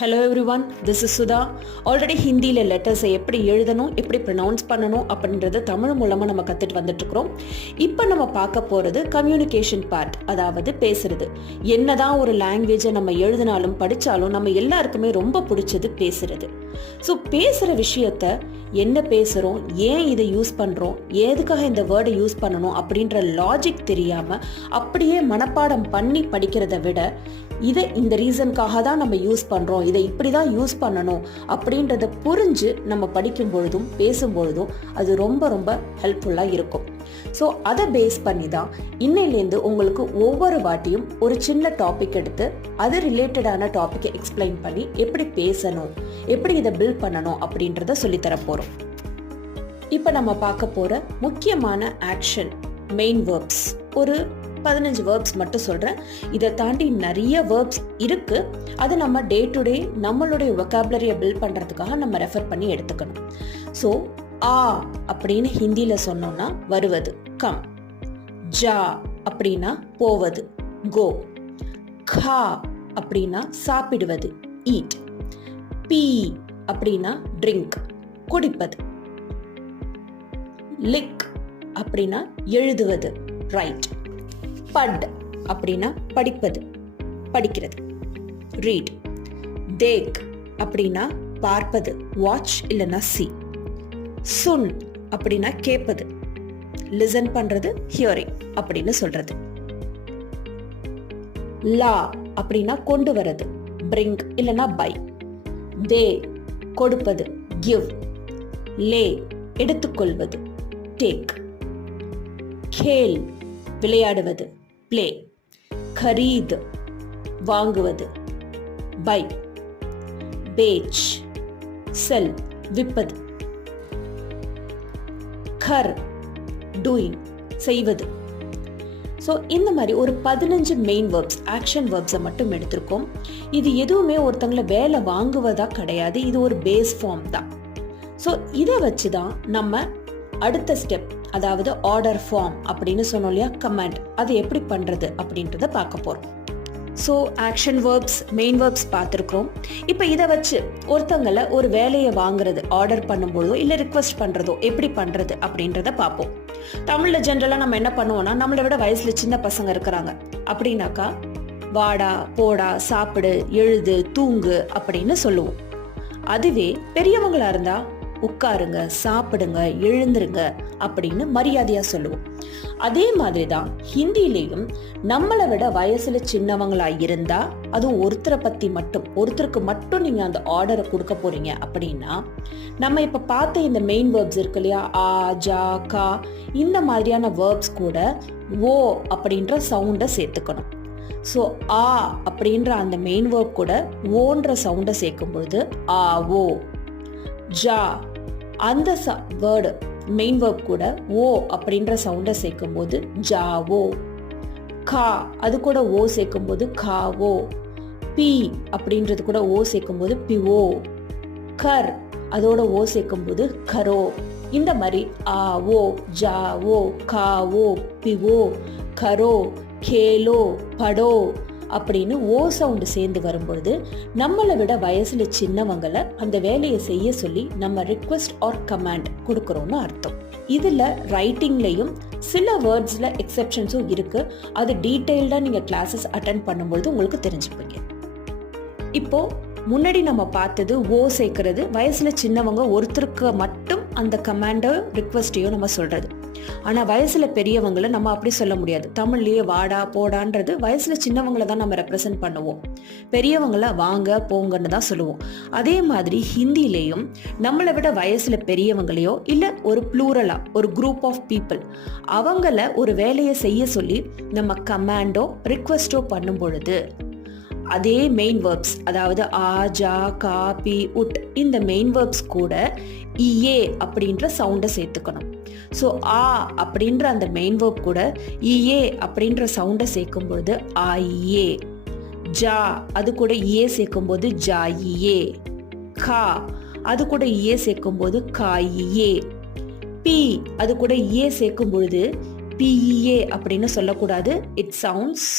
Hello everyone, this is Sudha. Already ஹிந்தியில் லெட்டர்ஸை எப்படி எழுதணும், எப்படி ப்ரொனவுன்ஸ் பண்ணணும் அப்படின்றத தமிழ் மூலமாக நம்ம கற்றுட்டு வந்துட்டுருக்குறோம். இப்போ நம்ம பார்க்க போகிறது கம்யூனிகேஷன் பார்ட், அதாவது பேசுறது. என்னதான் ஒரு லாங்குவேஜை நம்ம எழுதினாலும் படித்தாலும் நம்ம எல்லாருக்குமே ரொம்ப பிடிச்சது பேசுறது. ஸோ பேசுகிற விஷயத்த என்ன பேசுகிறோம், ஏன் இதை யூஸ் பண்ணுறோம், எதுக்காக இந்த வேர்டை யூஸ் பண்ணணும் அப்படின்ற லாஜிக் தெரியாமல் அப்படியே மனப்பாடம் பண்ணி படிக்கிறத விட இதை இந்த ரீசனுக்காக தான் நம்ம யூஸ் பண்ணுறோம், இதை இப்படி தான் யூஸ் பண்ணணும் அப்படின்றத புரிஞ்சு நம்ம படிக்கும் பொழுதும் பேசும் பொழுதும் அது ரொம்ப ரொம்ப ஹெல்ப்ஃபுல்லாக இருக்கும். ஸோ அதை பேஸ் பண்ணி தான் இன்னையிலேருந்து உங்களுக்கு ஒவ்வொரு வாட்டியும் ஒரு சின்ன டாபிக் எடுத்து அது ரிலேட்டடான டாப்பிக்கை எக்ஸ்பிளைன் பண்ணி எப்படி பேசணும், எப்படி இதை பில்ட் பண்ணணும் அப்படின்றத சொல்லித்தர போகிறோம். இப்போ நம்ம பார்க்க போகிற முக்கியமான ஆக்ஷன் மெயின் வேர்ப்ஸ், ஒரு 15 வேர்ப்ஸ் மட்டும் சொல்கிறேன். இதை தாண்டி நிறைய வேர்ப்ஸ் இருக்குது. அது நம்ம டே டு டே நம்மளுடைய வொக்காபுலரியை பில்ட் பண்ணுறதுக்காக நம்ம ரெஃபர் பண்ணி எடுத்துக்கணும். ஸோ ஆ அப்படின்னு ஹிந்தியில் சொன்னோம்னா வருவது, கம். ஜா அப்படின்னா போவது, கோ. கா அப்படின்னா சாப்பிடுவது, ஈட். பீ அப்படின்னா ட்ரிங்க், குடிப்பது. லிக் அப்படின்னா எழுதுவது, ரைட். பட் அப்படின்னா படிப்பது, படிக்கிறது, ரீட். தேக் அப்படின்னா பார்ப்பது, வாட்ச் இல்லைன்னா சி. சுன் அப்படின்னா கேட்பது, லிசன் பண்றது, ஹியரிங் அப்படின்னு சொல்றது. லா அப்படின்னா கொண்டு வரது, பிரிங் இல்லைன்னா பை. தே கொடுப்பது, கிவ். லே எடுத்துக்கொள்வது, டேக். கேல் விளையாடுவது, பிளே. கரீத் வாங்குவது, பை. பேச் செல் விற்பது. கர் டூயிங் செய்வது. ஸோ இந்த மாதிரி ஒரு 15 மெயின் வேர்ப்ஸ், ஆக்ஷன் வேர்ப்ஸை மட்டும் எடுத்திருக்கோம். இது எதுவுமே ஒருத்தங்களை வேலை வாங்குவதா கிடையாது, இது ஒரு பேஸ் ஃபார்ம் தான். ஸோ இதை வச்சு தான் நம்ம அடுத்த ஸ்டெப், அதாவது ஆர்டர் ஃபார்ம் அப்படின்னு சொன்னோம் இல்லையா, கமாண்ட், அது எப்படி பண்ணுறது அப்படின்றத பார்க்க போகிறோம். So action verbs, main verbs பார்த்துருக்குறோம். இப்போ இதை வச்சு ஒருத்தங்களை ஒரு வேலையை வாங்குறது, ஆர்டர் பண்ணும்போதோ இல்லை ரிக்வெஸ்ட் பண்ணுறதோ எப்படி பண்ணுறது அப்படின்றத பார்ப்போம். தமிழில் ஜென்ரலாக நம்ம என்ன பண்ணுவோம்னா, நம்மளை விட வயசில் சின்ன பசங்க இருக்கிறாங்க அப்படின்னாக்கா வாடா, போடா, சாப்பிடு, எழுது, தூங்கு அப்படின்னு சொல்லுவோம். அதுவே பெரியவங்களா இருந்தா உட்காருங்க, சாப்பிடுங்க, எழுந்துருங்க அப்படின்னு மரியாதையா சொல்லுவோம். அதே மாதிரி தான் ஹிந்தியிலையும் நம்மளை விட வயசுல சின்னவங்களா இருந்தா, அதுவும் ஒருத்தரை பத்தி மட்டும், ஒருத்தருக்கு மட்டும் நீங்க அந்த ஆர்டரை கொடுக்க போறீங்க அப்படின்னா, நம்ம இப்ப பார்த்த இந்த மெயின் வேர்ப்ஸ் இருக்கு இல்லையா, ஆ, ஜா, கா, இந்த மாதிரியான வேர்ப்ஸ் கூட ஓ அப்படின்ற சவுண்டை சேர்த்துக்கணும். ஸோ ஆ அப்படின்ற அந்த மெயின் வேர்ப் கூட ஓன்ற சவுண்டை சேர்க்கும் பொழுது ஆ ஓ. ஜா அந்த வேர்டு மெயின் வேர்ப் கூட ஓ அப்படின்ற சவுண்டை சேர்க்கும் போது ஜாவோ. கா அது கூட ஓ சேர்க்கும் போது காவோ. பி அப்படின்றது கூட ஓ சேர்க்கும் போது பிவோ. கர் அதோட ஓ சேர்க்கும் போது கரோ. இந்த மாதிரி ஆவோ, ஜாவோ, காவோ, பிவோ, கரோ, கேலோ, படோ அப்படின்னு ஓ சவுண்டு சேர்ந்து வரும்பொழுது நம்மளை விட வயசுல சின்னவங்களை அந்த வேலையை செய்ய சொல்லி நம்ம ரிக்வெஸ்ட் ஆர் கமாண்ட் கொடுக்குறோம்னு அர்த்தம். இதுல ரைட்டிங்லையும் சில வேர்ட்ஸ்ல எக்ஸெப்ஷன்ஸும் இருக்கு. அது டீட்டெயில்டா நீங்க கிளாஸஸ் அட்டென்ட் பண்ணும்பொழுது உங்களுக்கு தெரிஞ்சுப்பீங்க. இப்போ முன்னாடி நம்ம பார்த்தது ஓ சேர்க்கிறது, வயசுல சின்னவங்க ஒருத்தருக்கு மட்டும் அந்த கமாண்டோ ரிக்வெஸ்டையோ நம்ம சொல்றது. ஆனா வயசுல பெரியவங்களை நம்ம அப்படி சொல்ல முடியாது. தமிழ்லயே வாடா, போடான்றது வயசுல சின்னவங்களை தான் நம்ம ரெப்ரசென்ட் பண்ணுவோம், பெரியவங்கள வாங்க, போங்கன்னு தான் சொல்லுவோம். அதே மாதிரி ஹிந்திலையும் நம்மளை விட வயசுல பெரியவங்களையோ இல்ல ஒரு ப்ளூரலா ஒரு குரூப் ஆஃப் பீப்புள் அவங்கள ஒரு வேலையை செய்ய சொல்லி நம்ம கமாண்டோ ரிக்வெஸ்டோ பண்ணும் பொழுது அதே மெயின் வேர்ப்ஸ், அதாவது ஆ, ஜா, கா, பி, உட், இந்த மெயின் வேர்ப்ஸ் கூட இஏ அப்படின்ற சவுண்டை சேர்த்துக்கணும். ஸோ ஆ அப்படின்ற அந்த மெயின் வேர்ப் கூட இஏ அப்படின்ற சவுண்டை சேர்க்கும் பொழுது ஆஇஏ. ஜா அது கூட இஏ சேர்க்கும் போது ஜாஇஏ. கா அது கூட இஏ சேர்க்கும் போது காஇஏ. பி அது கூட இஏ சேர்க்கும் பொழுது பிஇஏ அப்படின்னு சொல்லக்கூடாது. இட் சவுண்ட்ஸ்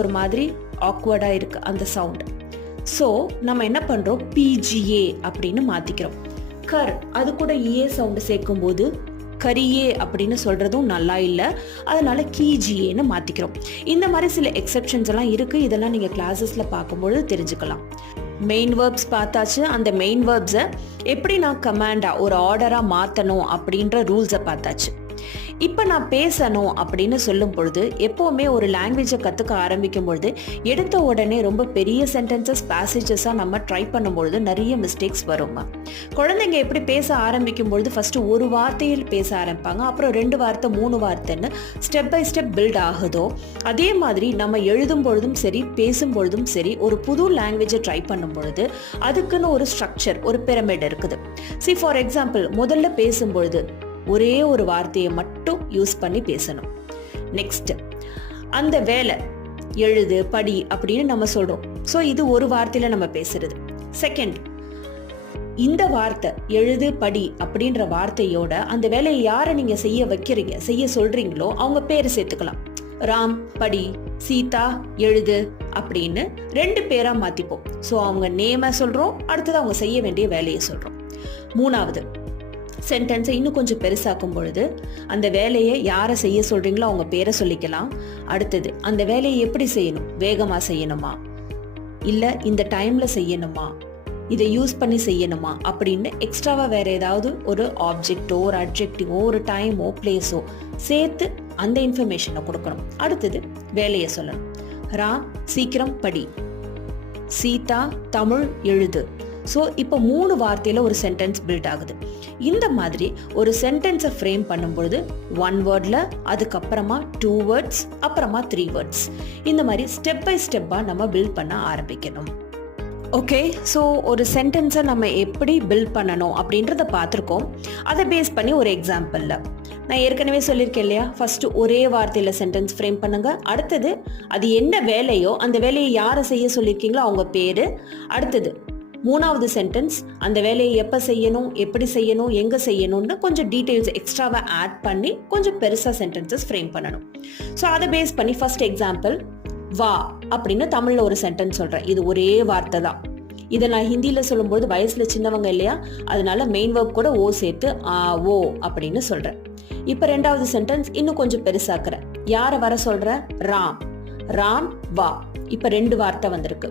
ஒரு மாதிரி ஆக்வர்டா இருக்கு அந்த சவுண்ட். ஸோ நம்ம என்ன பண்ணுறோம், பிஜிஏ அப்படின்னு மாற்றிக்கிறோம். கர் அது கூட ஏ சவுண்டு சேர்க்கும் போது கரியே அப்படின்னு சொல்கிறதும் நல்லா இல்லை, அதனால கீஜிஏன்னு மாற்றிக்கிறோம். இந்த மாதிரி சில எக்ஸெப்ஷன்ஸ் எல்லாம் இருக்குது. இதெல்லாம் நீங்கள் கிளாஸஸில் பார்க்கும்பொழுது தெரிஞ்சுக்கலாம். மெயின் வேர்ப்ஸ் பார்த்தாச்சு. அந்த மெயின் வேர்ப்ஸை எப்படி நான் கமாண்டாக ஒரு ஆர்டராக மாற்றணும் அப்படின்ற ரூல்ஸை பார்த்தாச்சு. இப்போ நான் பேசணும் அப்படின்னு சொல்லும் பொழுது எப்போவுமே ஒரு லாங்குவேஜை கற்றுக்க ஆரம்பிக்கும் பொழுது எடுத்த உடனே ரொம்ப பெரிய சென்டென்சஸ் பேசேஜஸாக நம்ம ட்ரை பண்ணும்பொழுது நிறைய மிஸ்டேக்ஸ் வருமா. குழந்தைங்க எப்படி பேச ஆரம்பிக்கும் பொழுது ஃபஸ்ட்டு ஒரு வார்த்தையில் பேச ஆரம்பிப்பாங்க, அப்புறம் 2 வார்த்தை 3 வார்த்தைன்னு ஸ்டெப் பை ஸ்டெப் பில்ட் ஆகுதோ, அதே மாதிரி நம்ம எழுதும் பொழுதும் சரி பேசும் பொழுதும் சரி ஒரு புது லாங்குவேஜை ட்ரை பண்ணும் பொழுது அதுக்குன்னு ஒரு ஸ்ட்ரக்சர், ஒரு பிரமிட் இருக்குது. சி ஃபார் எக்ஸாம்பிள், முதல்ல பேசும்பொழுது ஒரே ஒரு வார்த்தையை மட்டும் யூஸ் பண்ணி பேசணும். நெக்ஸ்ட், அந்த வேலை, எழுது படி அப்படின்னு நம்ம சொல்றோம். ஸோ இது ஒரு வார்த்தையில நம்ம பேசுறது. செகண்ட், இந்த வார்த்தை எழுது படி அப்படின்ற வார்த்தையோட அந்த வேலையை யாரை நீங்க செய்ய வைக்கிறீங்க, செய்ய சொல்றீங்களோ அவங்க பேரை சேர்த்துக்கலாம். ராம் படி, சீதா எழுது அப்படின்னு 2 பேரா மாத்திப்போம். ஸோ அவங்க நேமை சொல்றோம், அடுத்தது அவங்க செய்ய வேண்டிய வேலையை சொல்றோம். மூணாவது, சென்டென்ஸை இன்னும் கொஞ்சம் பெருசாக்கும் பொழுது அந்த வேலையை யாரை செய்ய சொல்றீங்களோ அவங்க பேரை சொல்லிக்கலாம். அடுத்தது, அந்த வேலையை எப்படி செய்யணும், வேகமாக செய்யணுமா இல்லை இந்த டைம்ல செய்யணுமா, இதை யூஸ் பண்ணி செய்யணுமா அப்படின்னு எக்ஸ்ட்ராவா வேற ஏதாவது ஒரு ஆப்ஜெக்டோ ஒரு அட்ஜெக்டிவோ ஒரு டைமோ பிளேஸோ சேர்த்து அந்த இன்ஃபர்மேஷனை கொடுக்கணும். அடுத்தது, வேலையை சொல்லணும். ராம் சீக்கிரம் படி, சீதா தமிழ் எழுது. ஸோ இப்போ 3 வார்த்தையில் ஒரு சென்டென்ஸ் பில்ட் ஆகுது. இந்த மாதிரி ஒரு சென்டென்ஸை ஃப்ரேம் பண்ணும்பொழுது 1 வேர்டில், அதுக்கப்புறமா 2 வேர்ட்ஸ், அப்புறமா 3 வேர்ட்ஸ், இந்த மாதிரி ஸ்டெப் பை ஸ்டெப்பாக நம்ம பில்ட் பண்ண ஆரம்பிக்கணும். ஓகே, ஸோ ஒரு சென்டென்ஸை நம்ம எப்படி பில்ட் பண்ணணும் அப்படின்றத பார்த்துருக்கோம். அதை பேஸ் பண்ணி ஒரு எக்ஸாம்பிளில் நான் ஏற்கனவே சொல்லியிருக்கேன் இல்லையா, ஃபஸ்ட்டு ஒரே வார்த்தையில் சென்டென்ஸ் ஃப்ரேம் பண்ணுங்க. அடுத்தது, அது என்ன வேலையோ அந்த வேலையை யாரை செய்ய சொல்லியிருக்கீங்களோ அவங்க பேர். அடுத்தது, 3வது சென்டென்ஸ், அந்த வேலையை எப்போ செய்யணும், எப்படி செய்யணும், எங்கே செய்யணும்னு கொஞ்சம் டீட்டெயில்ஸ் எக்ஸ்ட்ராவாக ஆட் பண்ணி கொஞ்சம் பெருசாக சென்டென்சஸ் ஃப்ரேம் பண்ணணும். ஸோ அதை பேஸ் பண்ணி ஃபர்ஸ்ட் எக்ஸாம்பிள், வா அப்படின்னு தமிழில் ஒரு சென்டென்ஸ் சொல்கிறேன். இது ஒரே வார்த்தை தான். இதை நான் ஹிந்தியில் சொல்லும்போது வயசில் சின்னவங்க இல்லையா, அதனால மெயின் வேர்ப் கூட ஓ சேர்த்து ஓ அப்படின்னு சொல்கிறேன். இப்போ 2வது சென்டென்ஸ் இன்னும் கொஞ்சம் பெருசாக்குறேன். யாரை வர சொல்கிறேன், ராம், ராம் வா. இப்போ 2 வார்த்தை வந்திருக்கு.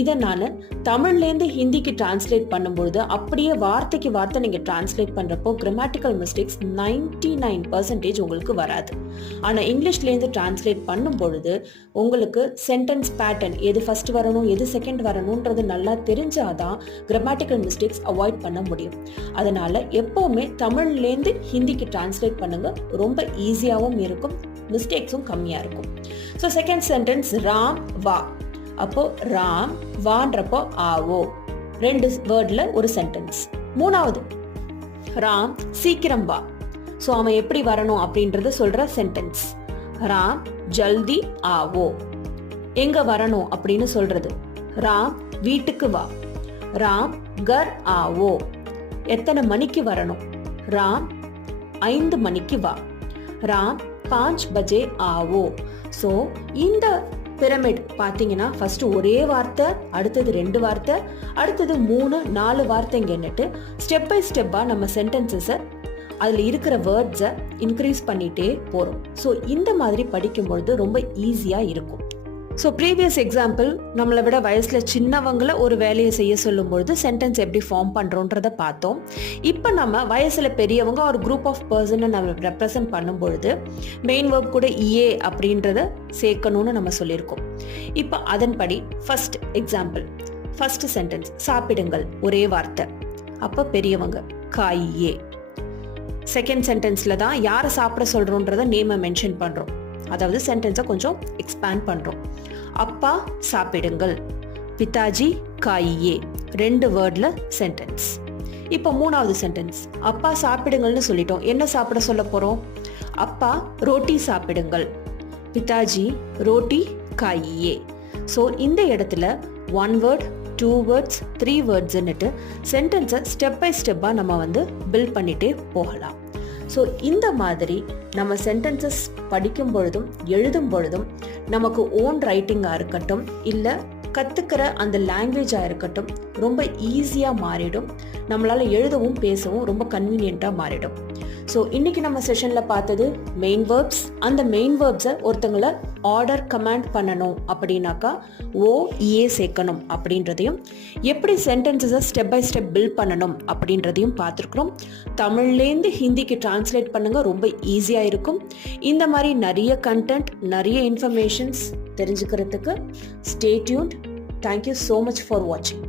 இதை நான் தமிழ்லேருந்து ஹிந்திக்கு டிரான்ஸ்லேட் பண்ணும்பொழுது அப்படியே வார்த்தைக்கு வார்த்தை நீங்கள் டிரான்ஸ்லேட் பண்ணுறப்போ கிராமட்டிக்கல் மிஸ்டேக்ஸ் 99% உங்களுக்கு வராது. ஆனால் இங்கிலீஷ்லேருந்து டிரான்ஸ்லேட் பண்ணும் பொழுது உங்களுக்கு சென்டென்ஸ் பேட்டர்ன் எது ஃபர்ஸ்ட் வரணும் எது செகண்ட் வரணுன்றது நல்லா தெரிஞ்சாதான் கிராமட்டிக்கல் மிஸ்டேக்ஸ் அவாய்ட் பண்ண முடியும். அதனால எப்போவுமே தமிழ்லேருந்து ஹிந்திக்கு டிரான்ஸ்லேட் பண்ணுங்க, ரொம்ப ஈஸியாகவும் இருக்கும், மிஸ்டேக்ஸும் கம்மியாக இருக்கும். ஸோ செகண்ட் சென்டென்ஸ், ராம் வா. அப்போ ராம் வான்றப்போ ஆவோ, 2 வேர்ட்ல ஒரு சென்டென்ஸ். 3வது, ராம் சீக்கிரம் வா. ஸோ அவன் எப்படி வரணும் அப்படின்றத சொல்ற சென்டென்ஸ். ராம் ஜல்தி ஆவோ. எங்க வரணும் அப்படின்னு சொல்றது, ராம் வீட்டுக்கு வா. ராம் கர் ஆவோ. எத்தனை மணிக்கு வரணும், ராம் 5 மணிக்கு வா. ராம் 5 பஜே ஆவோ. ஸோ இந்த பிரமிட் பார்த்தீங்கன்னா ஃபர்ஸ்ட் ஒரே வார்த்தை, அடுத்தது 2 வார்த்தை, அடுத்தது 3 4 வார்த்தைங்கன்னுட்டு ஸ்டெப் பை ஸ்டெப்பாக நம்ம சென்டென்சஸை அதில் இருக்கிற வேர்ட்ஸை இன்க்ரீஸ் பண்ணிகிட்டே போகிறோம். ஸோ இந்த மாதிரி படிக்கும்பொழுது ரொம்ப ஈஸியாக இருக்கும். ஸோ ப்ரீவியஸ் எக்ஸாம்பிள், நம்மளை விட வயசில் சின்னவங்களை ஒரு வேலையை செய்ய சொல்லும்பொழுது சென்டென்ஸ் எப்படி ஃபார்ம் பண்ணுறோன்றதை பார்த்தோம். இப்போ நம்ம வயசில் பெரியவங்க ஒரு குரூப் ஆஃப் பர்சனை நம்ம ரெப்ரசன்ட் பண்ணும்பொழுது மெயின் வேர்ப் கூட ஏ அப்படின்றத சேர்க்கணும்னு நம்ம சொல்லியிருக்கோம். இப்போ அதன்படி ஃபர்ஸ்ட் எக்ஸாம்பிள், ஃபர்ஸ்ட் சென்டென்ஸ் சாப்பிடுங்கள், ஒரே வார்த்தை, அப்போ பெரியவங்க காயே. செகண்ட் சென்டென்ஸில் தான் யாரை சாப்பிட சொல்கிறோன்றத நேமை மென்ஷன் பண்ணுறோம், அதாவது சென்டென்ஸை கொஞ்சம் எக்ஸ்பேண்ட் பண்ணுறோம். அப்பா சாப்பிடுங்கள், பிதாஜி காயே, 2 வேர்ட்ல சென்டென்ஸ். இப்போ 3வது சென்டென்ஸ், அப்பா சாப்பிடுங்கள்னு சொல்லிட்டோம், என்ன சாப்பிட சொல்ல போகிறோம், அப்பா ரோட்டி சாப்பிடுங்கள், பிதாஜி ரோட்டி காயே. ஸோ இந்த இடத்துல 1 வேர்ட் 2 வேர்ட்ஸ் 3 வேர்ட்ஸ்ன்னுட்டு சென்டென்ஸை ஸ்டெப் பை ஸ்டெப்பாக நம்ம பில்ட் பண்ணிகிட்டே போகலாம். ஸோ இந்த மாதிரி நம்ம சென்டென்சஸ் படிக்கும் பொழுதும் எழுதும் பொழுதும் நமக்கு ஓன் ரைட்டிங்காக இருக்கட்டும், இல்லை கற்றுக்கிற அந்த லாங்குவேஜாக இருக்கட்டும் ரொம்ப ஈஸியாக மாறிடும். நம்மளால் எழுதவும் பேசவும் ரொம்ப கன்வீனியண்ட்டாக மாறிடும். ஸோ இன்றைக்கி நம்ம செஷனில் பார்த்தது மெயின் வேர்ப்ஸ். அந்த மெயின் வேர்ப்ஸை ஒருத்தங்களை ஆர்டர் கமாண்ட் பண்ணணும் அப்படின்னாக்கா ஏ சேர்க்கணும் அப்படின்றதையும், எப்படி சென்டென்சஸை ஸ்டெப் பை ஸ்டெப் பில்ட் பண்ணணும் அப்படின்றதையும் பார்த்துருக்குறோம். தமிழ்லேருந்து ஹிந்திக்கு டிரான்ஸ்லேட் பண்ணுங்கள், ரொம்ப ஈஸியாக இருக்கும். இந்த மாதிரி நிறைய கண்டென்ட், நிறைய இன்ஃபர்மேஷன்ஸ் தெரிஞ்சுக்கிறதுக்கு stay tuned. Thank you so much for watching.